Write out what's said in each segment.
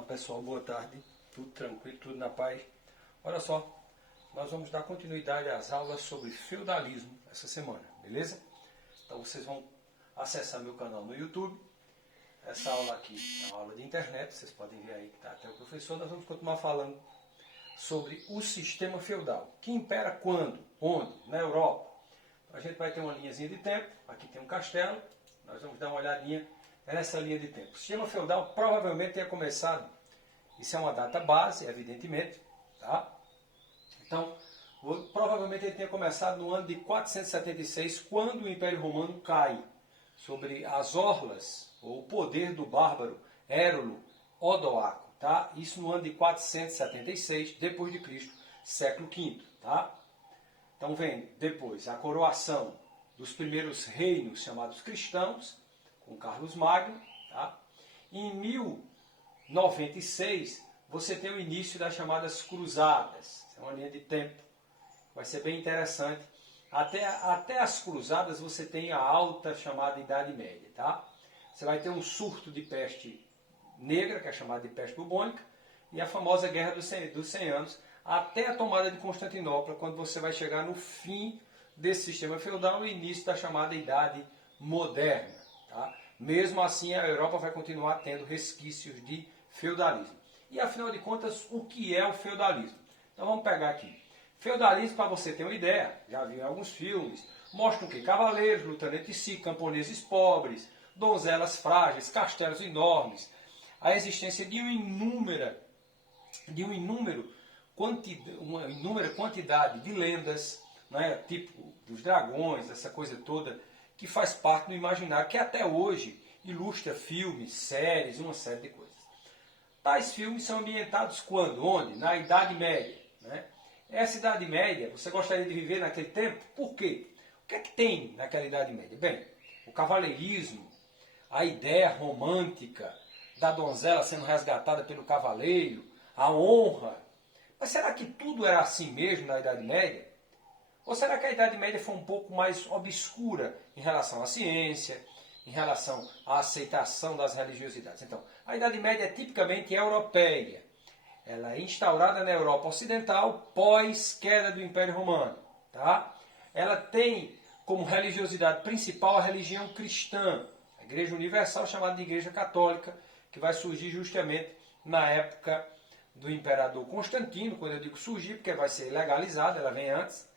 Olá pessoal, boa tarde, tudo tranquilo, tudo na paz. Olha só, nós vamos dar continuidade às aulas sobre feudalismo essa semana, beleza? Então vocês vão acessar meu canal no YouTube. Essa aula aqui é uma aula de internet, vocês podem ver aí que está até o professor. Nós vamos continuar falando sobre o sistema feudal, que impera quando, onde, na Europa. Então, a gente vai ter uma linhazinha de tempo, aqui tem um castelo, nós vamos dar uma olhadinha nessa linha de tempo. O sistema feudal provavelmente tenha começado, isso é uma data base, evidentemente, tá? Então, provavelmente ele tenha começado no ano de 476, quando o Império Romano cai sobre as orlas, ou o poder do bárbaro Érulo Odoaco, tá? Isso no ano de 476, depois de Cristo, século V, tá? Então vem depois a coroação dos primeiros reinos chamados cristãos, com Carlos Magno, tá? Em 1096, você tem o início das chamadas cruzadas. É uma linha de tempo, vai ser bem interessante. Até as cruzadas você tem a alta chamada Idade Média, tá? Você vai ter um surto de peste negra, que é chamada de peste bubônica, e a famosa Guerra dos 100 Anos, até a tomada de Constantinopla, quando você vai chegar no fim desse sistema feudal e início da chamada Idade Moderna. Tá? Mesmo assim, a Europa vai continuar tendo resquícios de feudalismo. E afinal de contas, o que é o feudalismo? Então vamos pegar aqui. Feudalismo, para você ter uma ideia, já viu em alguns filmes, mostram que cavaleiros lutando entre si, camponeses pobres, donzelas frágeis, castelos enormes, a existência de uma inúmera quantidade de lendas, né, tipo dos dragões, essa coisa toda, que faz parte do imaginário, que até hoje ilustra filmes, séries, uma série de coisas. Tais filmes são ambientados quando? Onde? Na Idade Média. Né? Essa Idade Média, você gostaria de viver naquele tempo? Por quê? O que é que tem naquela Idade Média? Bem, o cavaleirismo, a ideia romântica da donzela sendo resgatada pelo cavaleiro, a honra. Mas será que tudo era assim mesmo na Idade Média? Ou será que a Idade Média foi um pouco mais obscura em relação à ciência, em relação à aceitação das religiosidades? Então, a Idade Média é tipicamente europeia. Ela é instaurada na Europa Ocidental pós-queda do Império Romano. Tá? Ela tem como religiosidade principal a religião cristã, a Igreja Universal, chamada de Igreja Católica, que vai surgir justamente na época do Imperador Constantino, quando eu digo surgir, porque vai ser legalizada, ela vem antes,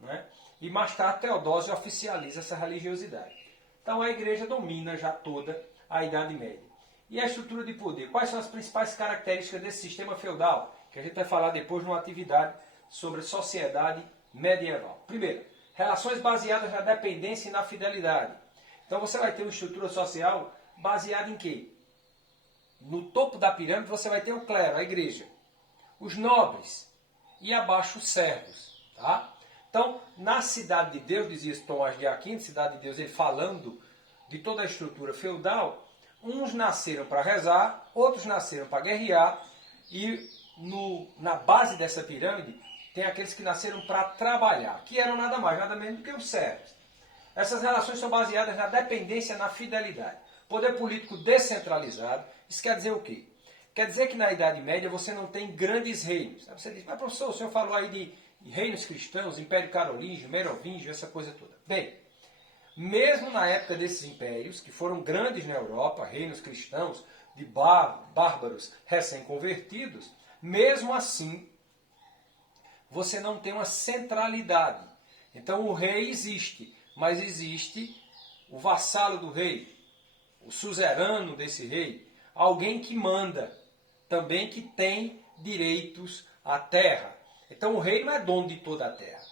né? E mais tarde Teodósio oficializa essa religiosidade. Então a igreja domina já toda a Idade Média. E a estrutura de poder? Quais são as principais características desse sistema feudal? Que a gente vai falar depois numa atividade sobre sociedade medieval. Primeiro, relações baseadas na dependência e na fidelidade. Então você vai ter uma estrutura social baseada em quê? No topo da pirâmide você vai ter o clero, a igreja, os nobres e abaixo os servos. Tá? Então, na Cidade de Deus, dizia Tomás de Aquino, Cidade de Deus, ele falando de toda a estrutura feudal, uns nasceram para rezar, outros nasceram para guerrear, e na base dessa pirâmide tem aqueles que nasceram para trabalhar, que eram nada mais, nada menos do que os servos. Essas relações são baseadas na dependência, na fidelidade. Poder político descentralizado, isso quer dizer o quê? Quer dizer que na Idade Média você não tem grandes reinos. Você diz, mas professor, o senhor falou aí de reinos cristãos, Império Carolíngio, Merovingio, essa coisa toda. Bem, mesmo na época desses impérios, que foram grandes na Europa, reinos cristãos, de bárbaros recém-convertidos, mesmo assim, você não tem uma centralidade. Então o rei existe, mas existe o vassalo do rei, o suzerano desse rei, alguém que manda, também que tem direitos à terra. Então o rei não é dono de toda a terra,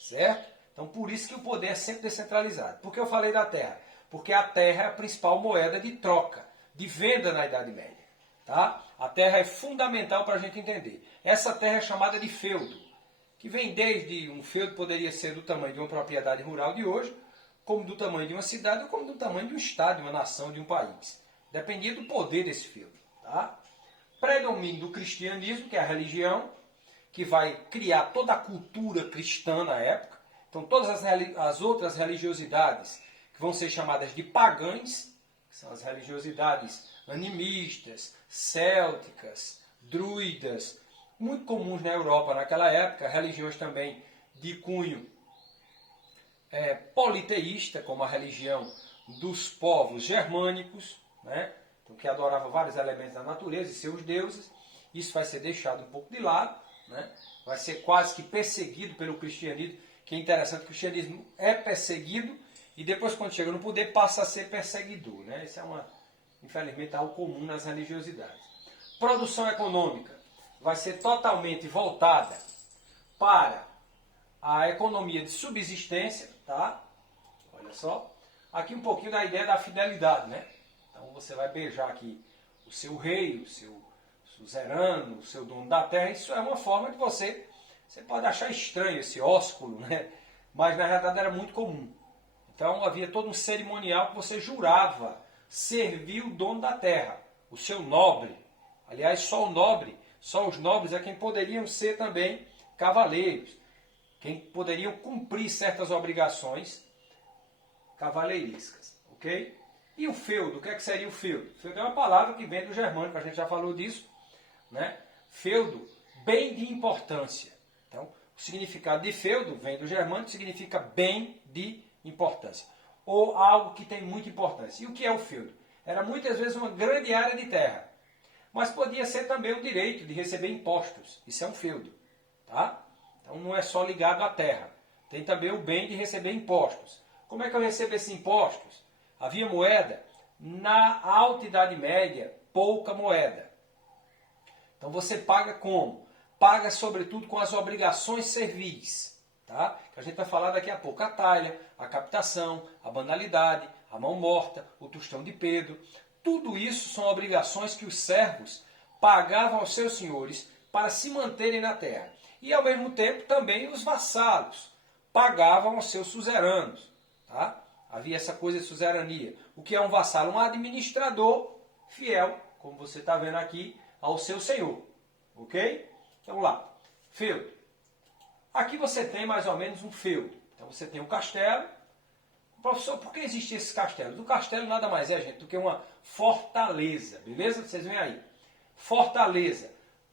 certo? Então por isso que o poder é sempre descentralizado. Por que eu falei da terra? Porque a terra é a principal moeda de troca, de venda na Idade Média. Tá? A terra é fundamental para a gente entender. Essa terra é chamada de feudo, que vem desde um feudo poderia ser do tamanho de uma propriedade rural de hoje, como do tamanho de uma cidade ou como do tamanho de um estado, de uma nação, de um país. Dependia do poder desse feudo. Tá? Predomínio do cristianismo, que é a religião, que vai criar toda a cultura cristã na época. Então todas as outras religiosidades, que vão ser chamadas de pagãs, que são as religiosidades animistas, célticas, druidas, muito comuns na Europa naquela época, religiões também de cunho politeísta, como a religião dos povos germânicos, né? Então, que adorava vários elementos da natureza e seus deuses. Isso vai ser deixado um pouco de lado, né? Vai ser quase que perseguido pelo cristianismo, que é interessante, o cristianismo é perseguido e depois, quando chega no poder, passa a ser perseguidor, né? Isso é infelizmente, algo comum nas religiosidades. Produção econômica vai ser totalmente voltada para a economia de subsistência, tá? Olha só. Aqui um pouquinho da ideia da fidelidade, né? Então você vai beijar aqui o seu rei, o seu suzerano, o seu dono da terra. Isso é uma forma de você pode achar estranho esse ósculo, né? Mas na realidade era muito comum. Então havia todo um cerimonial que você jurava servir o dono da terra, o seu nobre. Aliás, só os nobres é quem poderiam ser também cavaleiros, quem poderiam cumprir certas obrigações cavaleirescas, ok? E o feudo, o que é que seria o feudo? Feudo é uma palavra que vem do germânico, a gente já falou disso, né? Feudo, bem de importância. Então, o significado de feudo vem do germânico, significa bem de importância, ou algo que tem muita importância. E o que é o feudo? Era muitas vezes uma grande área de terra, mas podia ser também o direito de receber impostos. Isso é um feudo, tá? Então não é só ligado à terra. Tem também o bem de receber impostos. Como é que eu recebo esses impostos? Havia moeda. Na Alta Idade Média, pouca moeda. Então você paga como? Paga sobretudo com as obrigações servis. Tá? Que a gente vai falar daqui a pouco. A talha, a captação, a banalidade, a mão morta, o tostão de Pedro. Tudo isso são obrigações que os servos pagavam aos seus senhores para se manterem na terra. E ao mesmo tempo também os vassalos pagavam aos seus suzeranos. Tá? Havia essa coisa de suzerania. O que é um vassalo? Um administrador fiel, como você está vendo aqui, ao seu senhor. Ok? Então vamos lá. Feudo. Aqui você tem mais ou menos um feudo. Então você tem um castelo. Professor, por que existem esses castelos? O castelo nada mais é, gente, do que uma fortaleza. Beleza? Vocês veem aí. Fortaleza.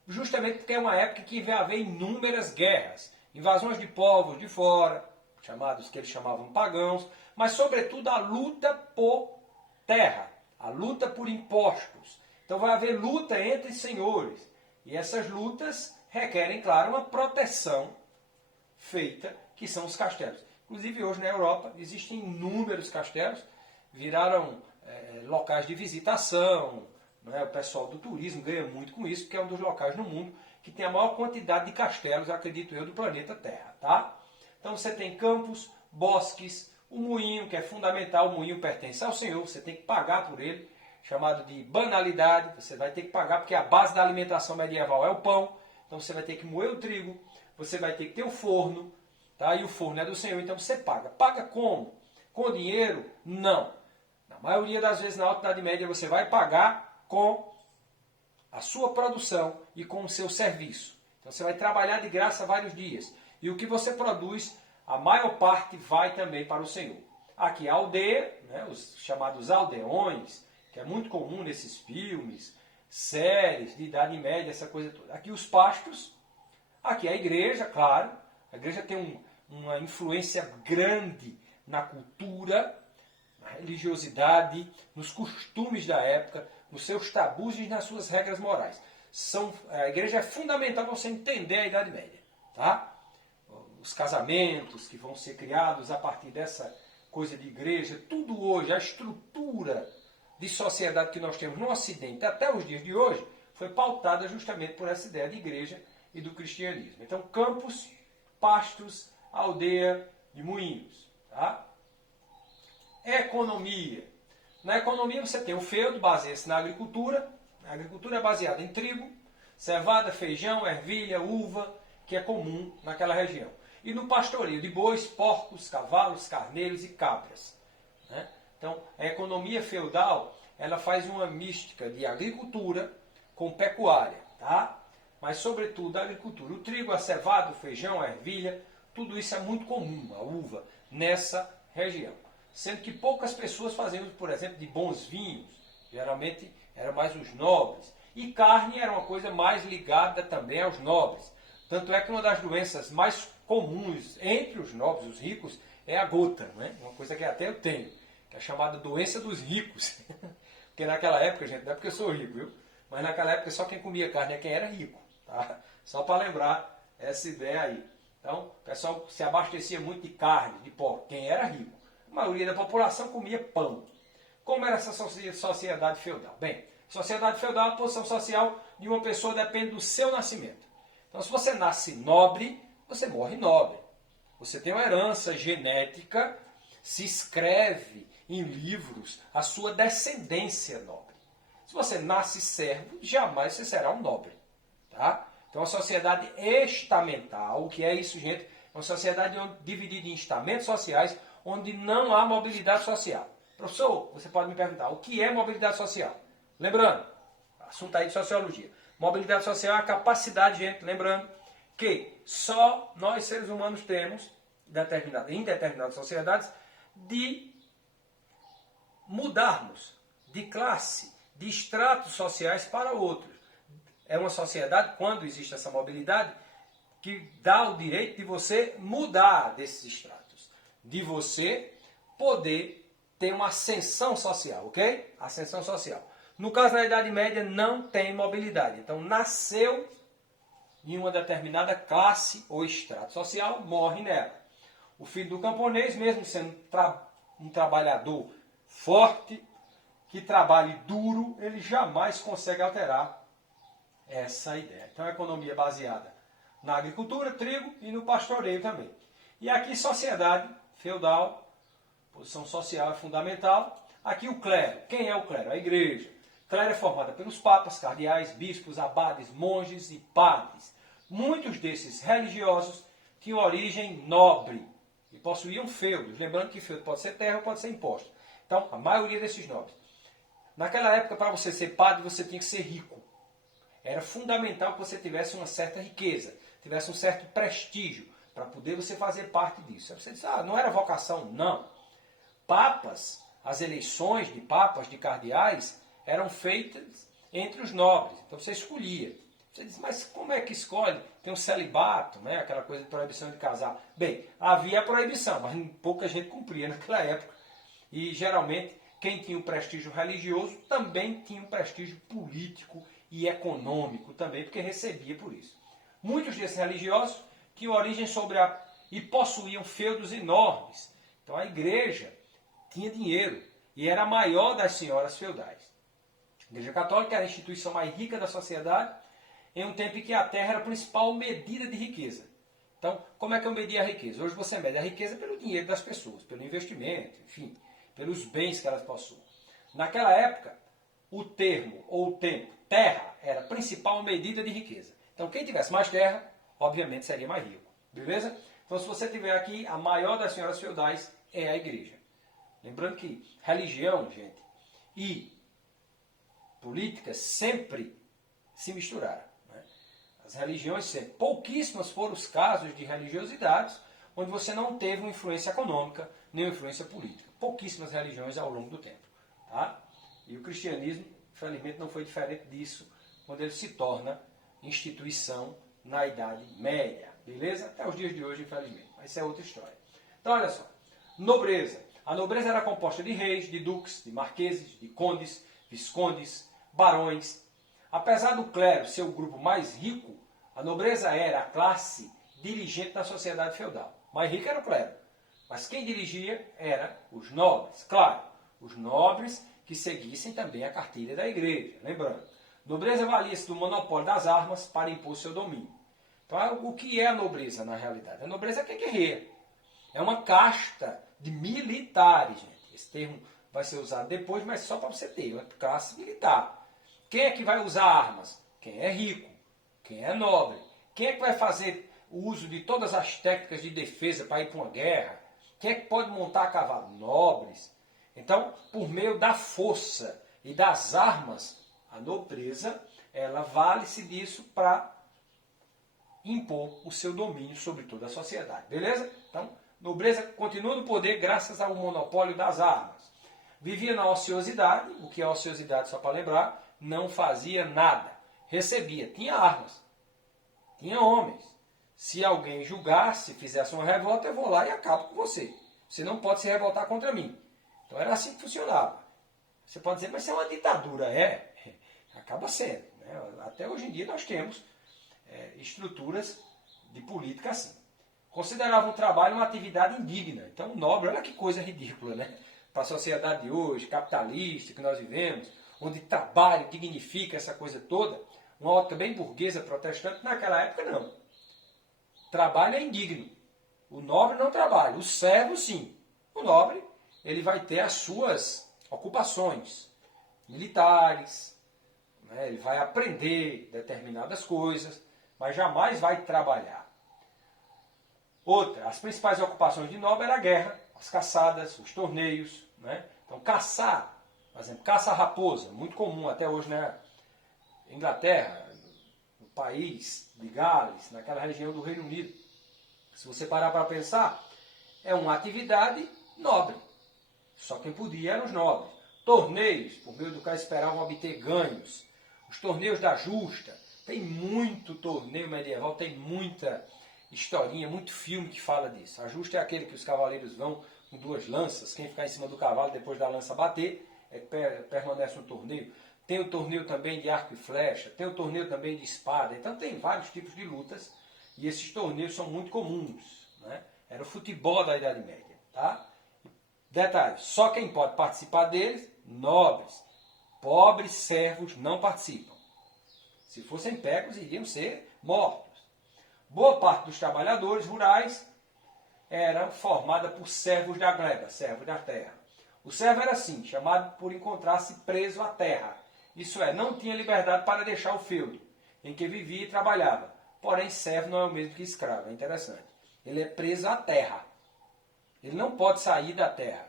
Justamente porque é uma época que vai haver inúmeras guerras. Invasões de povos de fora, chamados que eles chamavam pagãos, mas sobretudo a luta por terra, a luta por impostos. Então vai haver luta entre senhores. E essas lutas requerem, claro, uma proteção feita, que são os castelos. Inclusive hoje na Europa existem inúmeros castelos, viraram locais de visitação, né? O pessoal do turismo ganha muito com isso, porque é um dos locais no mundo que tem a maior quantidade de castelos, acredito eu, do planeta Terra. Tá? Então você tem campos, bosques, o moinho, que é fundamental, o moinho pertence ao Senhor, você tem que pagar por ele, chamado de banalidade, você vai ter que pagar, porque a base da alimentação medieval é o pão, então você vai ter que moer o trigo, você vai ter que ter o forno, tá? E o forno é do Senhor, então você paga. Paga como? Com dinheiro? Não. Na maioria das vezes, na Alta Idade Média, você vai pagar com a sua produção e com o seu serviço. Então você vai trabalhar de graça vários dias. E o que você produz, a maior parte vai também para o Senhor. Aqui a aldeia, né, os chamados aldeões, que é muito comum nesses filmes, séries de Idade Média, essa coisa toda. Aqui os pastos, aqui a igreja, claro. A igreja tem uma influência grande na cultura, na religiosidade, nos costumes da época, nos seus tabus e nas suas regras morais. A igreja é fundamental para você entender a Idade Média. Tá? Os casamentos que vão ser criados a partir dessa coisa de igreja, tudo hoje, a estrutura de sociedade que nós temos no Ocidente até os dias de hoje, foi pautada justamente por essa ideia de igreja e do cristianismo. Então, campos, pastos, aldeia e moinhos. Tá? Economia. Na economia você tem o feudo, baseia-se na agricultura. A agricultura é baseada em trigo, cevada, feijão, ervilha, uva, que é comum naquela região. E no pastoreio de bois, porcos, cavalos, carneiros e cabras. Né? Então, a economia feudal, ela faz uma mística de agricultura com pecuária, tá? Mas, sobretudo, a agricultura. O trigo, a cevada, o feijão, a ervilha, tudo isso é muito comum, a uva, nessa região. Sendo que poucas pessoas fazem uso, por exemplo, de bons vinhos. Geralmente Era mais os nobres. E carne era uma coisa mais ligada também aos nobres. Tanto é que uma das doenças mais comuns entre os nobres, os ricos, é a gota, né? Uma coisa que até eu tenho, que é a chamada doença dos ricos. Porque naquela época, gente, não é porque eu sou rico, viu? Mas naquela época só quem comia carne é quem era rico. Tá? Só para lembrar essa ideia aí. Então, o pessoal se abastecia muito de carne, de porco, quem era rico. A maioria da população comia pão. Como era essa sociedade feudal? Bem, sociedade feudal, a posição social de uma pessoa depende do seu nascimento. Então, se você nasce nobre, você morre nobre. Você tem uma herança genética, se escreve em livros a sua descendência nobre. Se você nasce servo, jamais você será um nobre. Tá? Então, a sociedade estamental, o que é isso, gente? É uma sociedade dividida em estamentos sociais, onde não há mobilidade social. Professor, você pode me perguntar, o que é mobilidade social? Lembrando, assunto aí de sociologia. Mobilidade social é a capacidade, gente, lembrando, que só nós seres humanos temos, em determinadas sociedades, de mudarmos de classe, de estratos sociais para outros. É uma sociedade, quando existe essa mobilidade, que dá o direito de você mudar desses estratos, de você poder ter uma ascensão social, ok? Ascensão social. No caso da Idade Média, não tem mobilidade. Então, nasceu em uma determinada classe ou extrato social, morre nela. O filho do camponês, mesmo sendo um trabalhador forte, que trabalhe duro, ele jamais consegue alterar essa ideia. Então, a economia é baseada na agricultura, trigo e no pastoreio também. E aqui, sociedade feudal, posição social é fundamental. Aqui o clero. Quem é o clero? A igreja. O clero é formada pelos papas, cardeais, bispos, abades, monges e padres. Muitos desses religiosos tinham origem nobre e possuíam feudos. Lembrando que feudo pode ser terra ou pode ser imposto. Então, a maioria desses nobres. Naquela época, para você ser padre, você tinha que ser rico. Era fundamental que você tivesse uma certa riqueza, tivesse um certo prestígio, para poder você fazer parte disso. Aí você diz, não era vocação? Não. Papas, as eleições de papas, de cardeais, eram feitas entre os nobres. Então você escolhia. Você diz, mas como é que escolhe? Tem um celibato, né? Aquela coisa de proibição de casar. Bem, havia a proibição, mas pouca gente cumpria naquela época. E geralmente quem tinha o prestígio religioso também tinha um prestígio político e econômico também, porque recebia por isso. Muitos desses religiosos tinham origem e possuíam feudos enormes. Então a igreja tinha dinheiro e era a maior das senhoras feudais. A Igreja Católica era a instituição mais rica da sociedade em um tempo em que a terra era a principal medida de riqueza. Então, como é que eu media a riqueza? Hoje você mede a riqueza pelo dinheiro das pessoas, pelo investimento, enfim, pelos bens que elas possuem. Naquela época, o termo ou o tempo terra era a principal medida de riqueza. Então, quem tivesse mais terra, obviamente seria mais rico. Beleza? Então, se você tiver aqui, a maior das senhoras feudais é a igreja. Lembrando que religião, gente, e política sempre se misturaram. Né? As religiões sempre. Pouquíssimas foram os casos de religiosidades onde você não teve uma influência econômica nem uma influência política. Pouquíssimas religiões ao longo do tempo. Tá? E o cristianismo, infelizmente, não foi diferente disso quando ele se torna instituição na Idade Média. Beleza? Até os dias de hoje, infelizmente. Mas isso é outra história. Então, olha só. Nobreza. A nobreza era composta de reis, de duques, de marqueses, de condes, viscondes, barões. Apesar do clero ser o grupo mais rico, a nobreza era a classe dirigente da sociedade feudal. Mais rico era o clero. Mas quem dirigia era os nobres. Claro, os nobres que seguissem também a cartilha da igreja. Lembrando, nobreza valia-se do monopólio das armas para impor seu domínio. Então, o que é a nobreza na realidade? A nobreza é quem guerreia. É uma casta de militares, gente. Esse termo vai ser usado depois, mas só para você ter, uma classe militar. Quem é que vai usar armas? Quem é rico, quem é nobre. Quem é que vai fazer o uso de todas as técnicas de defesa para ir para uma guerra? Quem é que pode montar a cavalo? Nobres. Então, por meio da força e das armas, a nobreza, ela vale-se disso para impor o seu domínio sobre toda a sociedade. Beleza? Então, nobreza continua no poder graças ao monopólio das armas. Vivia na ociosidade. O que é ociosidade, só para lembrar? não fazia nada. Recebia, tinha armas, tinha homens. Se alguém julgasse, fizesse uma revolta, eu vou lá e acabo com você. Você não pode se revoltar contra mim. Então era assim que funcionava. Você pode dizer, mas isso é uma ditadura. É, acaba sendo. Né? Até hoje em dia nós temos estruturas de política assim. Consideravam o trabalho uma atividade indigna. Então, nobre, olha que coisa ridícula, né? Para a sociedade de hoje, capitalista que nós vivemos, onde trabalho dignifica essa coisa toda, uma ótica bem burguesa, protestante, naquela época não. Trabalho é indigno. O nobre não trabalha, o servo sim. O nobre, ele vai ter as suas ocupações militares, né? Ele vai aprender determinadas coisas, mas jamais vai trabalhar. Outra, as principais ocupações de nobre era a guerra, as caçadas, os torneios. Né? Então, caçar, por exemplo, caça-raposa, muito comum até hoje na Inglaterra, no país de Gales, naquela região do Reino Unido. Se você parar para pensar, é uma atividade nobre. Só quem podia eram os nobres. Torneios, por meio do qual esperavam obter ganhos. Os torneios da justa. Tem muito torneio medieval, tem muita historinha, muito filme que fala disso. A justa é aquele que os cavaleiros vão com duas lanças, quem ficar em cima do cavalo depois da lança bater, permanece no torneio. Tem o torneio também de arco e flecha, tem o torneio também de espada, então tem vários tipos de lutas, e esses torneios são muito comuns. Né? Era o futebol da Idade Média. Tá? Detalhe, só quem pode participar deles, nobres. Pobres servos não participam. Se fossem pegos, iriam ser mortos. Boa parte dos trabalhadores rurais era formada por servos da gleba, servos da terra. O servo era assim, chamado por encontrar-se preso à terra. Isso é, não tinha liberdade para deixar o feudo, em que vivia e trabalhava. Porém, servo não é o mesmo que escravo, é interessante. Ele é preso à terra. Ele não pode sair da terra.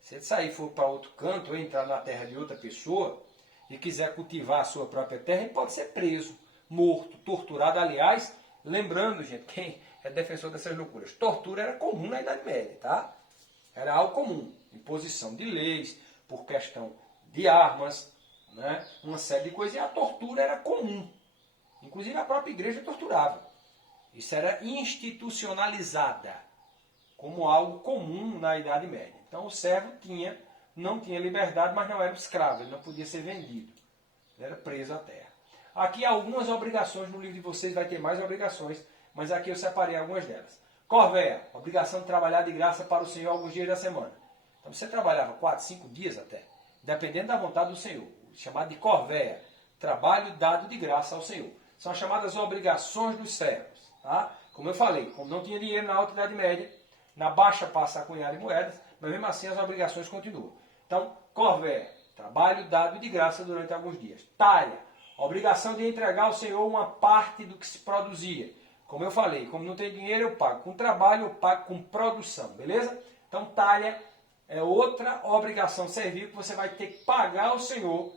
Se ele sair e for para outro canto, ou entrar na terra de outra pessoa, e quiser cultivar a sua própria terra, ele pode ser preso, morto, torturado. Aliás, lembrando, gente, quem é defensor dessas loucuras, tortura era comum na Idade Média, tá? Era algo comum. Imposição de leis, por questão de armas, né? Uma série de coisas. E a tortura era comum. Inclusive a própria igreja torturava. Isso era institucionalizada como algo comum na Idade Média. Então o servo não tinha liberdade, mas não era um escravo, ele não podia ser vendido. Ele era preso à terra. Aqui há algumas obrigações, no livro de vocês vai ter mais obrigações, mas aqui eu separei algumas delas. Corvéia, obrigação de trabalhar de graça para o Senhor alguns dias da semana. Então você trabalhava 4, 5 dias até, dependendo da vontade do Senhor. Chamado de corvéia, trabalho dado de graça ao Senhor. São as chamadas obrigações dos servos. Tá? Como eu falei, como não tinha dinheiro na Alta Idade Média, na Baixa passa a cunhar de moedas, mas mesmo assim as obrigações continuam. Então, corvéia, trabalho dado de graça durante alguns dias. Talha, obrigação de entregar ao Senhor uma parte do que se produzia. Como eu falei, como não tem dinheiro, eu pago com trabalho, eu pago com produção, beleza? Então, talha é outra obrigação servil que você vai ter que pagar ao Senhor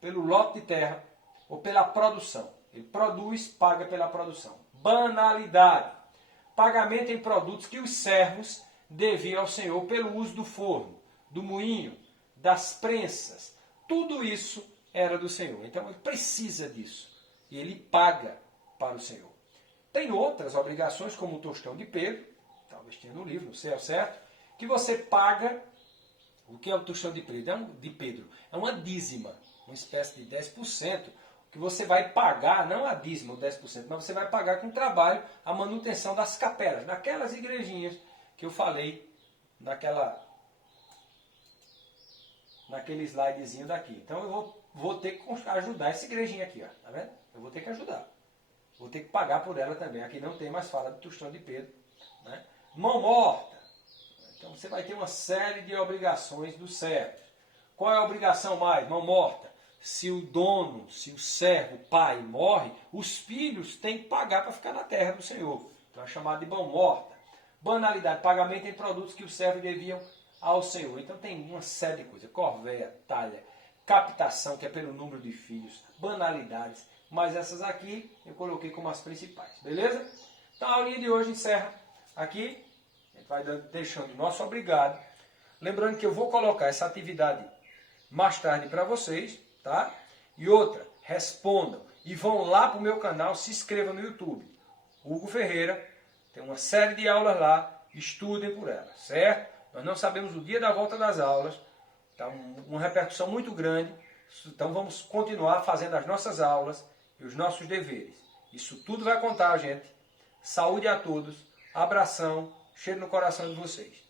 pelo lote de terra ou pela produção. Ele produz, paga pela produção. Banalidade, pagamento em produtos que os servos deviam ao Senhor pelo uso do forno, do moinho, das prensas. Tudo isso era do Senhor. Então ele precisa disso. E ele paga para o Senhor. Tem outras obrigações, como o tostão de Pedro, talvez tenha no livro, não sei ao certo, que você paga. O que é o tostão de Pedro? É uma dízima, uma espécie de 10%, que você vai pagar, não a dízima, o 10%, mas você vai pagar com trabalho a manutenção das capelas, naquelas igrejinhas que eu falei naquele slidezinho daqui. Então eu vou ter que ajudar essa igrejinha aqui, ó, tá vendo? Eu vou ter que ajudar. Vou ter que pagar por ela também. Aqui não tem mais fala do tostão de Pedro. Né? Mão morta. Então você vai ter uma série de obrigações dos servos. Qual é a obrigação mais? Mão morta. Se o dono, se o servo, o pai, morre, os filhos têm que pagar para ficar na terra do Senhor. Então é chamado de mão morta. Banalidade, pagamento em produtos que os servos deviam ao Senhor. Então tem uma série de coisas. Corvéia, talha, captação, que é pelo número de filhos, banalidades. Mas essas aqui eu coloquei como as principais. Beleza? Então a aulinha de hoje encerra aqui. A gente vai deixando o nosso obrigado. Lembrando que eu vou colocar essa atividade mais tarde para vocês. Tá? E outra, respondam e vão lá para o meu canal, se inscrevam no YouTube. Hugo Ferreira, tem uma série de aulas lá, estudem por ela, certo? Nós não sabemos o dia da volta das aulas, está uma repercussão muito grande, então vamos continuar fazendo as nossas aulas e os nossos deveres. Isso tudo vai contar, gente. Saúde a todos, abração, cheiro no coração de vocês.